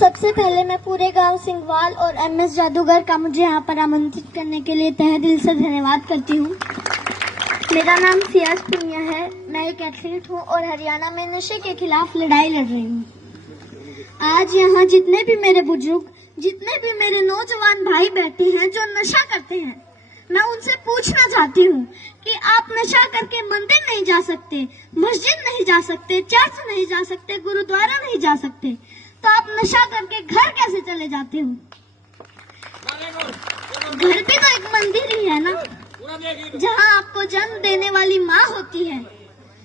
सबसे पहले मैं पूरे गांव सिंघवाल और एमएस जादूगर का मुझे यहाँ पर आमंत्रित करने के लिए तहे दिल से धन्यवाद करती हूँ। मेरा नाम सियाज पुनिया है। मैं एक एथलीट हूँ और हरियाणा में नशे के खिलाफ लड़ाई लड़ रही हूँ। आज यहाँ जितने भी मेरे बुजुर्ग, जितने भी मेरे नौजवान भाई बैठे हैं जो नशा करते हैं, मैं उनसे पूछना चाहती हूँ कि आप नशा करके मंदिर नहीं जा सकते, मस्जिद नहीं जा सकते, चर्च नहीं जा सकते, गुरुद्वारा नहीं जा सकते, तो आप नशा करके घर कैसे चले जाते हो? घर भी तो एक मंदिर ही है ना, जहाँ आपको जन्म देने वाली माँ होती है,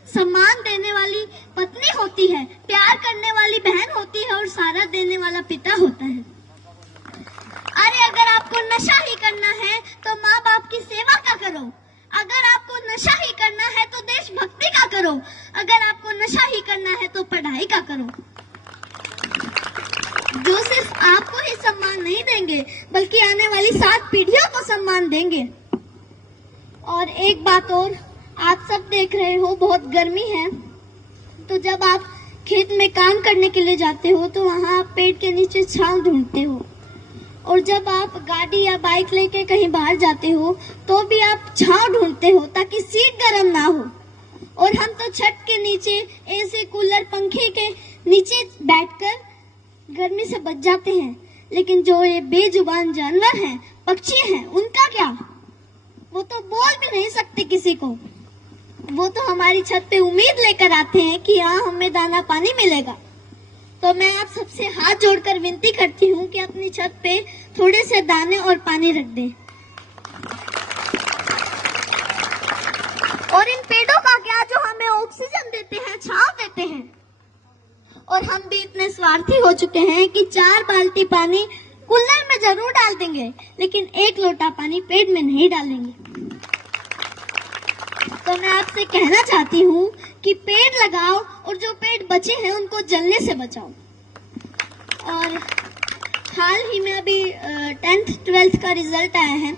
सम्मान देने वाली पत्नी होती है, प्यार करने वाली बहन होती है और सहारा देने वाला पिता होता है। अरे अगर आपको नशा ही करना है तो माँ बाप की सेवा का करो। अगर आपको नशा ही करना है तो देशभक्ति का करो। अगर आपको नशा ही करना है तो पढ़ाई का करो। जो सिर्फ आपको ही सम्मान नहीं देंगे बल्कि आने वाली 7 पीढ़ियों को सम्मान देंगे। और एक बात और, आप सब देख रहे हो बहुत गर्मी है, तो जब आप खेत में काम करने के लिए जाते हो तो वहाँ आप पेड़ के नीचे छांव ढूंढते हो, और जब आप गाड़ी या बाइक लेके कहीं बाहर जाते हो तो भी आप छांव ढूंढते हो ताकि सीट गर्म ना हो। और हम तो छत के नीचे एसी, कूलर, पंखे के नीचे बैठकर गर्मी से बच जाते हैं। लेकिन जो ये बेजुबान जानवर हैं, पक्षी हैं, उनका क्या? वो तो बोल भी नहीं सकते किसी को। वो तो हमारी छत पे उम्मीद लेकर आते हैं कि यहाँ हमें दाना पानी मिलेगा। तो मैं आप सबसे हाथ जोड़कर विनती करती हूँ कि अपनी छत पे थोड़े से दाने और पानी रख दें। और इन पेड़ों का क्या जो हमें ऑक्सीजन देते हैं, छांव देते हैं। और हम भी इतने स्वार्थी हो चुके हैं कि 4 बाल्टी पानी कूलर में जरूर डाल देंगे, लेकिन 1 लोटा पानी पेड़ में नहीं डालेंगे। तो मैं आपसे कहना चाहती हूँ कि पेड़ लगाओ और जो पेड़ बचे हैं उनको जलने से बचाओ। और हाल ही में अभी 10th 12th का रिजल्ट आया है,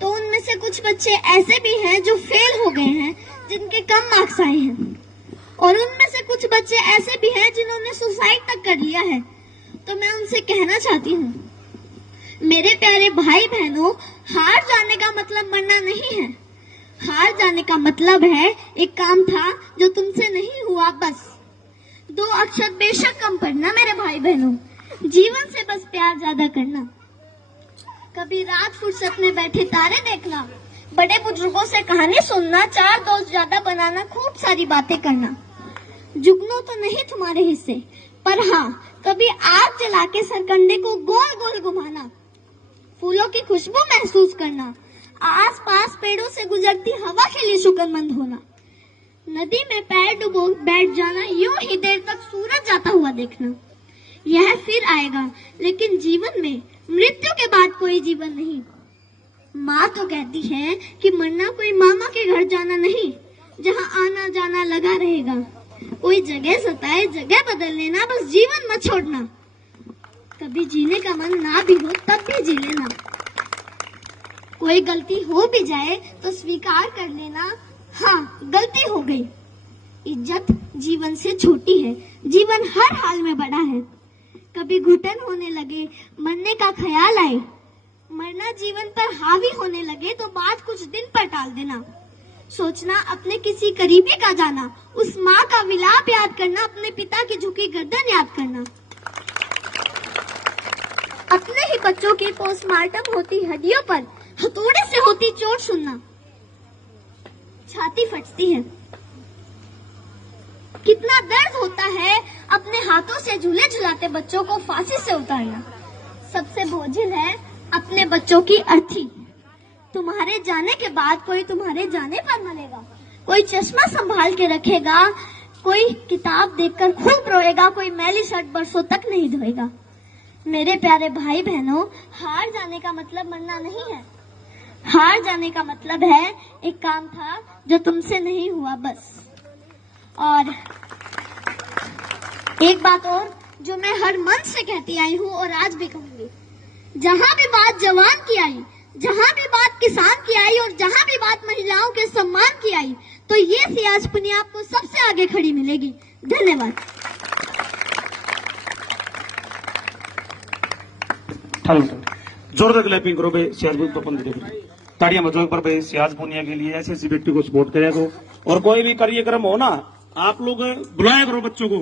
तो उनमें से कुछ बच्चे ऐसे भी हैं जो फेल हो गए हैं, जिनके कम मार्क्स आए हैं, और उनमें से कुछ बच्चे ऐसे भी हैं जिन्होंने सुसाइड तक कर लिया है। तो मैं उनसे कहना चाहती हूँ, मेरे प्यारे भाई बहनों, हार जाने का मतलब मरना नहीं है। हार जाने का मतलब है एक काम था जो तुमसे नहीं हुआ, बस 2 अक्षर बेशक कम पढ़ना मेरे भाई बहनों। जीवन से बस प्यार ज्यादा करना, कभी रात फुर्सत में बैठे तारे देखना, बड़े बुजुर्गों से कहानी सुनना, 4 दोस्त ज्यादा बनाना, खूब सारी बातें करना। जुगनू तो नहीं तुम्हारे हिस्से, पर हाँ कभी आग जला के सरकंडे को गोल गोल घुमाना, फूलों की खुशबू महसूस करना, आसपास पेड़ों से गुजरती हवा के लिए शुक्रमंद होना, नदी में पैर डुबो बैठ जाना, यूं ही देर तक सूरज जाता हुआ देखना। यह फिर आएगा, लेकिन जीवन में मृत्यु के बाद कोई जीवन नहीं। माँ तो कहती है कि मरना कोई मामा के घर जाना नहीं, जहाँ आना जाना लगा रहेगा। कोई जगह सताए जगह बदल लेना, बस जीवन मत छोड़ना। कभी जीने का मन ना भी हो तब भी जी लेना। कोई गलती हो भी जाए तो स्वीकार कर लेना, हाँ गलती हो गई। इज्जत जीवन से छोटी है, जीवन हर हाल में बड़ा है। कभी घुटन होने लगे, मरने का ख्याल आए, मरना जीवन पर हावी होने लगे तो बात कुछ दिन पर टाल देना। सोचना अपने किसी करीबी का जाना, उस माँ का विलाप याद करना, अपने पिता की झुकी गर्दन याद करना। अपने ही बच्चों की पोस्टमार्टम होती हड्डियों पर हथौड़े से होती चोट सुनना, छाती फटती है। कितना दर्द होता है अपने हाथों से झूले झुलाते बच्चों को फांसी से उतारना। सबसे बोझिल है अपने बच्चों की अर्थी। तुम्हारे जाने के बाद कोई तुम्हारे जाने पर मरेगा, कोई चश्मा संभाल के रखेगा, कोई किताब देखकर खूब रोएगा, कोई मैली शर्ट बरसों तक नहीं धोएगा। मेरे प्यारे भाई बहनों, हार जाने का मतलब मरना नहीं है। हार जाने का मतलब है एक काम था जो तुमसे नहीं हुआ, बस। और एक बात और जो मैं हर मन से कहती आई हूँ और आज भी कहूंगी, जहाँ भी बात जवान की आई, जहाँ भी बात किसान की आई और जहाँ भी बात महिलाओं के सम्मान की आई, तो ये सियाज पुनिया आपको सबसे आगे खड़ी मिलेगी। धन्यवाद। जोरदार क्लैपिंग करो भाई सियाज तो अपन देखो ताड़ियां बजाओ पर भाई सियाज पुनिया के लिए ऐसे ऐसे व्यक्ति को सपोर्ट करेगा। और कोई भी कार्यक्रम हो ना, आप लोग बुलाया करो बच्चों को।